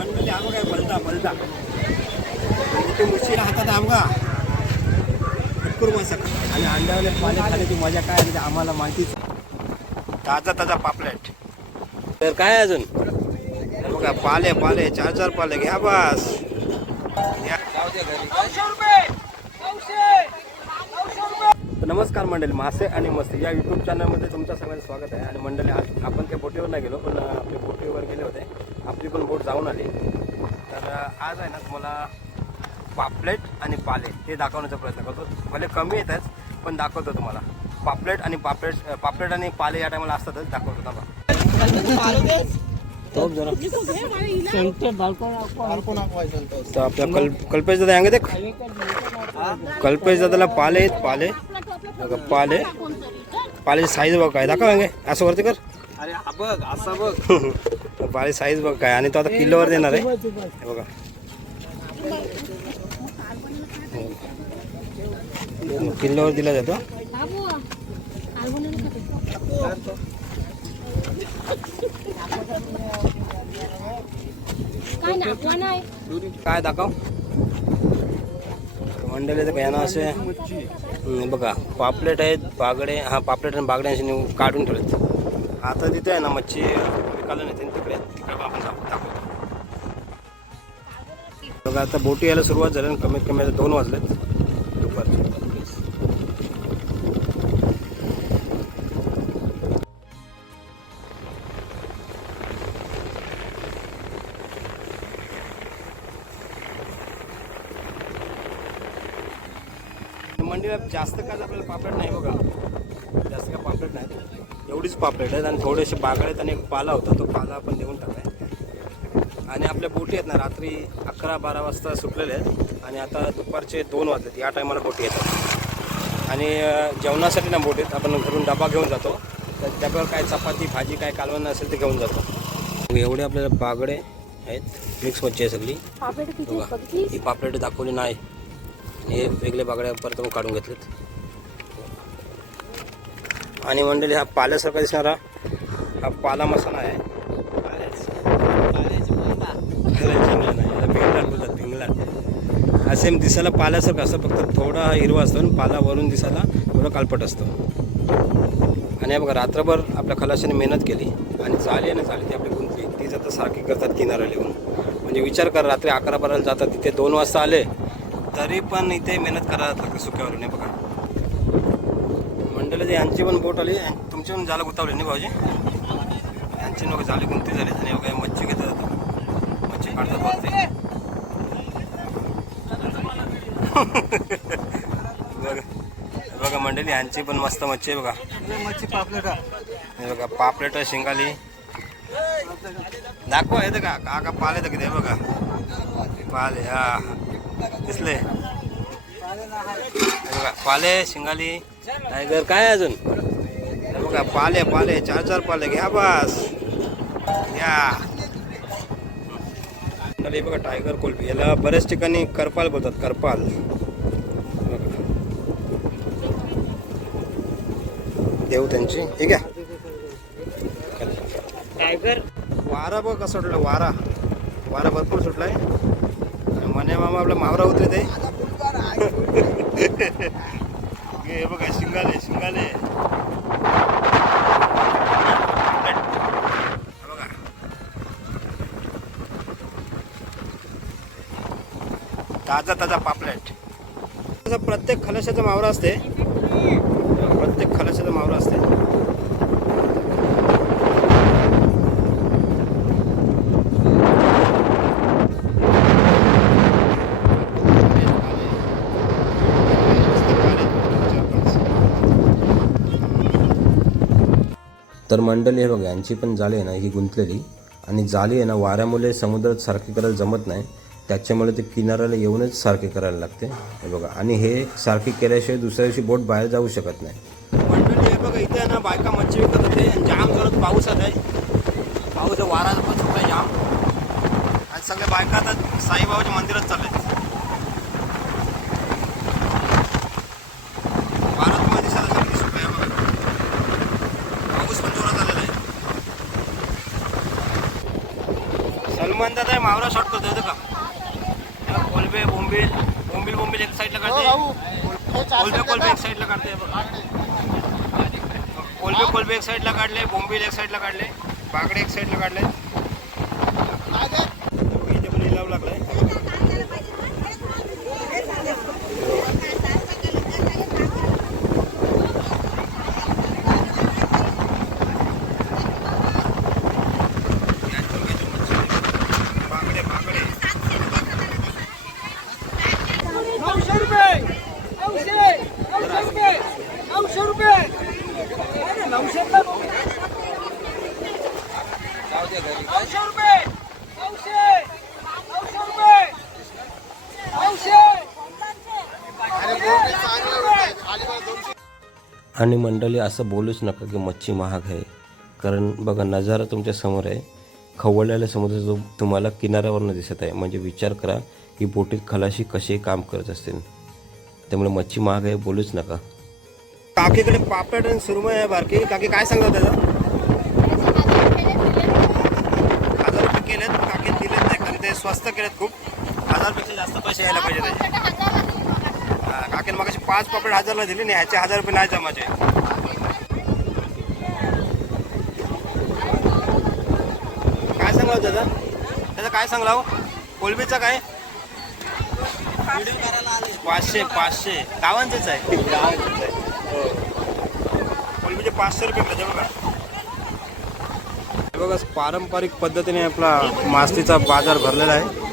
मंडळी आम्ही काय पलता पलता इथे मुशी राहतात आमगा भरपूर मस्त आणि अंड्यावाले पाले खाण्याची मजा काय आहे आम्हाला माहितीच. ताजा ताजा पापलेट तर काय अजून बघा पाले पाले 4 पाले घ्या बस. नमस्कार मंडळी, मासे आणि मस्ती या यूट्यूब चॅनलमध्ये तुमचं सगळ्यांचं स्वागत आहे. आणि मंडळी आज आपण त्या बोटीवर नाही गेलो, पण आपल्या बोटीवर गेले होते. आपली पण बोट जाऊन आली. तर आज आहे ना तुम्हाला पापलेट आणि पाले ते दाखवण्याचा प्रयत्न करतो. भले कमी येतच पण दाखवतो तुम्हाला. पापलेट आणि पापलेट आणि पाले या टायमाला असतातच, दाखवतो थांबा. तो जरा तो आपल्या कल्पेश दादा यांगे देख. कल्पेश दादाला पाले आहेत, पाले बघा, पाले पाले साईज बघ काय दाखवांगे. असं वरती कर. अरे बघ असं बघ पाले साईज बघ काय. आणि तो आता किलोवर देणार आहे बघा. किलोवर दिला जातो. काय दाखव मंडळी तर काय ना असे बघा. पापलेट आहेत, बागडे. हा पापलेट आणि बागडे असे काढून ठेवलेत. आता तिथे आहे ना मच्छी विकायला नाही तिकडे आपण दाखवतो बघा. आता बोटी यायला सुरुवात झाली. कमीत कमी 2 वाजलेत दुपारचे. मंडीला जास्त काय आपल्याला पापलेट नाही बघा. जास्त काय पापलेट नाही, एवढीच पापलेट आहेत. आणि थोडेसे बागड आहेत आणि एक पाला होता, तो पाला आपण देऊन टाकलाय. आणि आपल्या बोटी आहेत ना रात्री 11-12 वाजता सुटलेले आहेत. आणि आता दुपारचे 2 वाजलेत. या टायमाला बोटी येतात. आणि जेवणासाठी ना बोटीत आपण घरून डबा घेऊन जातो. तर डब्यावर काय चपाती भाजी काय कालवण असेल ते घेऊन जातो. एवढे आपल्याला बागडे आहेत, मिक्स मच्छी आहे सगळी बघा. ही पापलेट दाखवली नाही. हे वेगळे बागड्या परत काढून घेतलेत. आणि मंडळी हा पाल्यासारखा दिसणारा हा पाला मसाला आहे. भिंगलाट बोलतात, भिंगलाट. असे दिसायला पाल्यासारखं असतं, फक्त थोडा हिरवा असतो आणि पाला वरून दिसायला थोडं कालपट असतो. आणि बघा रात्रभर आपल्या खलाशाने मेहनत केली आणि झाली ना झाली ती आपली गुंतली. ती जातं सारखी करतात किनारा लिहून. म्हणजे विचार कर, रात्री 11-12 जातात, तिथे 2 वाजता आले तरी पण इथे मेहनत करायला लागते सुक्यावर. नाही बघा मंडळी, यांची पण बोट आली, तुमची पण झालं गुतावली नाही भाऊजी. यांची नको झाली गुंती झाली. आणि बघा मच्छी घेतात, जातात मच्छी काढतात वरती. बघा बघा मंडळी, यांची पण मस्त मच्छी आहे बघा. मच्छी पापलेट हे बघा पापलेट शिंगाली दाखवा. येतं का काका पाले तर किती बघा पाले. हा दिसले बघा पाले शिंगाली टायगर काय अजून बघा. पाले पाले 4 पाले घ्या बस घ्या. बघा टायगर कोलबी, याला बऱ्याच ठिकाणी करपाल बोलतात, करपाल. देऊ त्यांची ठीक आहे. टायगर वारा बघ कसं सुटलं. वारा वारा भरपूर सुटलाय. मने मामा आपला मावरा उतरे ते. हे बघा शिंगाले शिंगाले बघा. ताजा ताजा पापलेट. प्रत्येक खलाशाचा मावरा असते, प्रत्येक खलाशाचा मावरा असते. तर मंडळी हे बघा, यांची पण जाळी आहे ना ही गुंतलेली. आणि जाळी आहे ना वाऱ्यामुळे समुद्रात सारखी करायला जमत नाही, त्याच्यामुळे ते किनाऱ्याला येऊनच सारखे करायला लागते. हे बघा, आणि हे सारखी केल्याशिवाय दुसऱ्या दिवशी बोट बाहेर जाऊ शकत नाही. मंडळी हे बघा, इथे ना बायका मच्छी विकत होते. जाम जोरात पाऊस आहे, पाऊस वारा पण सुटला जाम. आणि सगळ्या बायका आता साईबाबाच्या मंदिरात चालले. म्हणतात आहे मावरा शॉट करतो येतं का तेव्हा कोलबे बोंबील बोंबील बोंबील एक साईडला काढते कोलबे कोलबे एक साईडला काढते बघा कोलबे कोलबे एक साईडला काढले बोंबील एक साईडला काढले बागडे एक साईडला काढले इथे पण लिलाव लागलाय आणि मंडळी असं बोलूच नका की मच्छी महाग आहे कारण बघा नजारा तुमच्या समोर आहे खवळलेला समुद्र जो तुम्हाला किनाऱ्यावरनं दिसत आहे म्हणजे विचार करा की बोटीत खलाशी कसे काम करत असतील त्यामुळे मच्छी महाग आहे बोलूच नका काकीकडे पापड आणि सुरमई आहे बारकी काकी काय सांगता त्याचा 1000 रुपये केलेत काकी दिलेत नाही कारण ते स्वस्त केलेत खूप 1000पेक्षा जास्त पैसे यायला पाहिजे त्याचे काकीने मग 5 पापड 1000ला दिले नाही ह्याचे 1000 रुपये नाही जमाचे काय सांगला दादा त्याचा काय सांगला हो कोलबीचा काय 500 गावांचेच आहे कोलबीचे 500 रुपये किलो बघा हे बघा पारंपरिक पद्धतीने आपला मासळीचा बाजार भरलेला आहे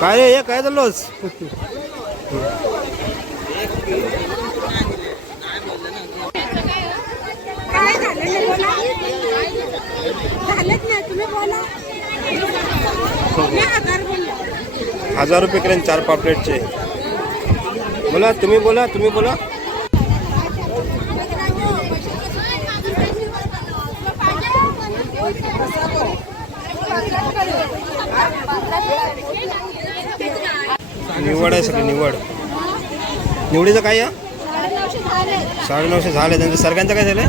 काय रे हे काय चाललोस हजार रुपये केले 4 पापलेटचे बोला तुम्ही बोला निवड आहे सगळी निवडीचं काय आहे 950 झाले त्यांचं सर्गांचं काय झालंय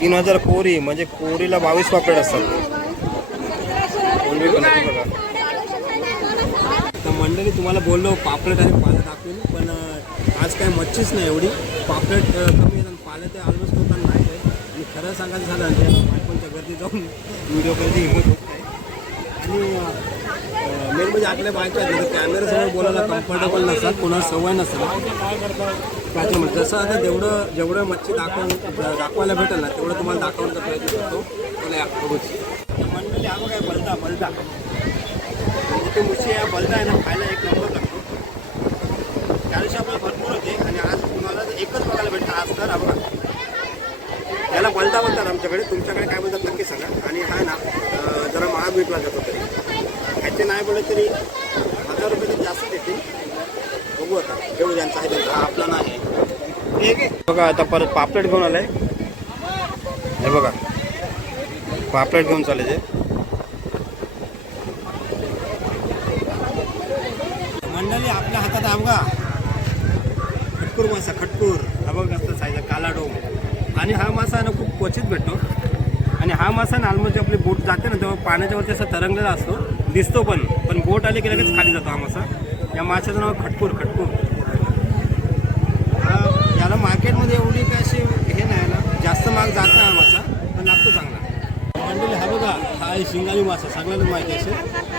3000 कोरी म्हणजे कोरीला 22 पापलेट असतात तर मंडळी तुम्हाला बोललो पापलेट आणि पाला दाखवेल पण आज काय मच्छीच नाही एवढी पापलेट कमी आहेत पाले ते ऑलमोस्ट लोकांना माहीत आहे आणि खरं सांगायचं झालं त्या बायकोंच्या गर्दी जाऊन व्हिडिओ करायची हिंमत होत नाही आणि मेन म्हणजे आपल्या बायका आहेत कॅमेऱ्यासमोर बोलायला कम्फर्टेबल नसतात कोणाला सवय नसतात त्याच्यामुळे जसं आता जेवढं मच्छी दाखवायला भेटेल ना तेवढं तुम्हाला दाखवण्याचा प्रयत्न करतो मला बघूच मंडळी हा काय बलदा तो मुशी आहे बलदा आहे ना खायला एक नंबर लागतो त्या दिवशी आपल्याला भरपूर होते आणि आज तुम्हाला एकच बघायला भेटतं आज तर हा बघा याला बलदा बोलतात आमच्याकडे तुमच्याकडे काय बोलतात नक्की सांगा आणि हा ना जरा महाग विकला जातो तरी ह्याचे नाही बोलले तरी 1000 रुपये तरी जास्त देतील बघू आता घेऊ ज्यांचा आहे त्यांचा आपला नाही बघा आता परत पापलेट घेऊन आलाय हे बघा पापलेट घेऊन चालायचे मंडळी आपल्या हातात हा बघा खटकूर मासा हा बघा असं साईज काला डोम आणि हा मासा ना खूप क्वचित भेटतो आणि हा मासा ना ऑलमोस्ट आपली बोट जाते ना तेव्हा पाण्याच्या वरती असा तरंगलेला असतो दिसतो पण बोट आले की लगेच खाली जातो हा मासा या माशाचं नाव खटकूर याला मार्केटमध्ये एवढी काय अशी हे नाही ना जास्त महाग जात नाही हा मासा पण लागतो चांगला मंडळी हा बघा हा आहे शिंगाली मासा सगळ्यांना माहिती असेल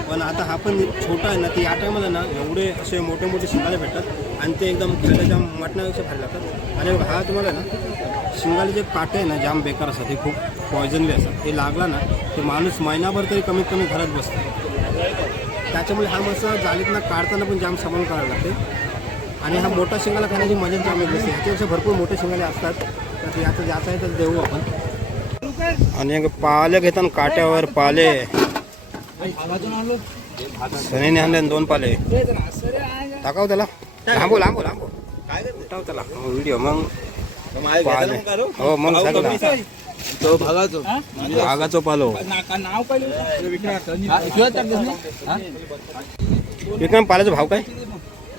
पण आता हा पण छोटा आहे ना ती या टायमाला ना एवढे असे मोठे मोठे शिंगाले भेटतात आणि ते एकदम खायला मटणापेक्षा खायला लागतात आणि बघा हा तुम्हाला ना शिंगाले जे काटे आहे ना जाम बेकार असतात ते खूप पॉयझनली असतात ते लागला ना तर माणूस महिनाभर तरी कमीत कमी घरात बसतो त्याच्यामुळे हा मासा जाळीतनं काढताना पण जाम सांभाळून काढायला लागते आणि हा मोठा शिंगाला खाण्याची मजा जाम येत नसते ह्याच्यापेक्षा भरपूर मोठे शिंगाले असतात तर याचं ज्याचं आहे तर देऊ आपण आणि पाले घेताना काट्यावर पाले सनीने आणले 2 पाले टाकाव त्याला लांबो काय टाकाव त्याला व्हिडिओ मग पाले हो मग सगळं तो भागाचो पालो नाव विक्रम पाल्याचा भाव काय?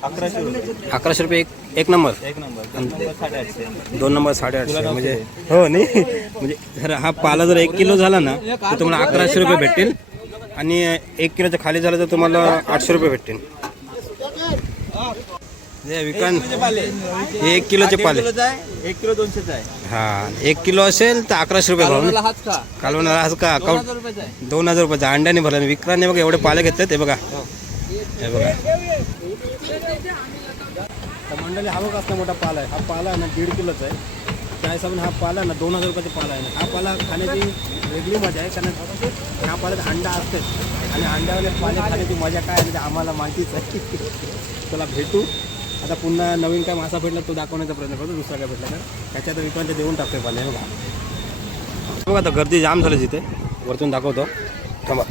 1100 रुपये 1100 रुपये एक नंबर. एक नंबर 850. 2 नंबर 850 म्हणजे हो नाही म्हणजे जर हा पाला जर 1 किलो झाला ना तर तुम्हाला 1100 रुपये भेटतील आणि 1 किलोच्या खाली झालं तर तुम्हाला 800 रुपये भेटतील. हे विकान हे 1 किलोचे पाले 1 किलो 200 आहे. हा 1 किलो असेल तर 1100 रुपये भाव. कालवणाला हाच का कालवणाला आज का 2000 रुपयाचा आहे. 2000 रुपयाचा अंड्याने भरला. विक्राने बघा एवढे पाले घेतलेत. हे बघा हे बघा तर मंडळी हा बघा असला मोठा पाला आहे. हा पाला आहे ना 1.5 किलोचा आहे. त्या हिशोबाने हा पाला ना 2000 रुपयाचा पाला आहे ना. हा पाला खाण्याची वेगळी मजा आहे कारण ह्या पाल्यात अंडा असते आणि अंड्यावाले पाले खाण्याची मजा काय आहे ते आम्हाला माहितीच आहे. चला भेटू आता पुन्हा नवीन काय मासा भेटला तो दाखवण्याचा प्रयत्न करतो. दुसरा काय भेटला तर त्याच्यात विक्रांत देऊन टाकतोय पाले. हे बघा बघा आता गर्दी जाम झाली तिथे. वरतून दाखवतो थांबा.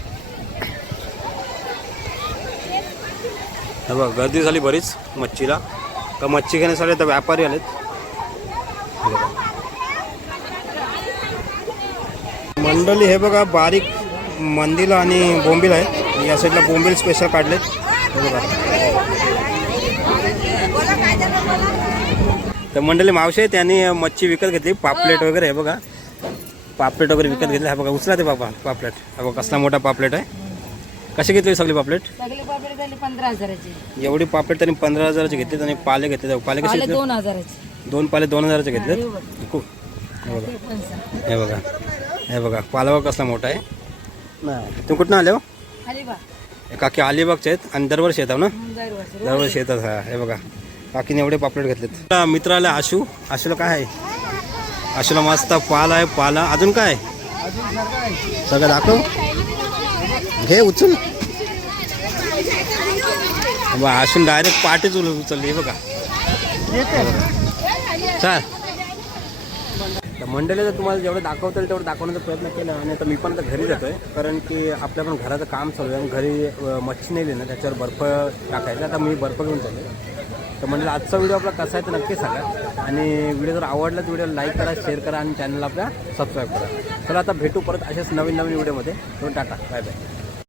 हे बघा गर्दी झाली बरीच मच्छीला. का मच्छी घेण्यासाठी आता व्यापारी आलेत. मंडळी हे बघा बारीक मंदीला आणि बोंबील आहे. या साईडला बोंबील स्पेशल काढलेत. हे बघा तर मंडळी मावशी आहे त्यांनी मच्छी विकत घेतली. पापलेट वगैरे हे बघा पापलेट वगैरे विकत घेतले. हा बघा उचला ते पापलेट. हा बघा कसला मोठा पापलेट आहे. कशी घेतली सगळी पापलेट? सगळे पापड झाले 15,000ची. एवढी पापलेट त्यांनी 15,000ची घेतली. आणि पाले घेतले. पाले कसे घेतले? 2,000ची. 2 पाले 2,000चे घेतलेत. हे बघा हे बघा पालावा कसला मोठा आहे. नाही तुम्ही कुठनं आले हो? अलिबाग काकी अलिबागचे आहेत आणि दरवर्षी येतात ना? दरवर्षी. दरवर्षी येतात. हा हे बघा काकीने एवढे पापलेट घेतलेत. मित्र आले आशूला काय आहे? आशूला मस्त पाला आहे. पाला अजून काय सगळं दाखव. घे उचल. आशून डायरेक्ट पाठीच उचलली. हे बघा चाल तर मंडळी जर तुम्हाला जेवढं दाखवता येईल तेवढं दाखवण्याचा प्रयत्न केला. आणि आता मी पण आता घरी जातोय कारण की आपल्या पण घराचं काम चालू आहे. घरी मच्छी नेली ना त्याच्यावर बर्फ टाकायचा. आता मी बर्फ घेऊन चाललो. तर म्हणजे आजचा व्हिडिओ आपला कसा आहे तर नक्की सांगा. आणि व्हिडिओ जर आवडला तर व्हिडिओ लाईक करा, शेअर करा आणि चॅनलला आपल्या सबस्क्राईब करा. चला आता भेटू परत अशाच नवीन व्हिडिओमध्ये. Tata bye bye.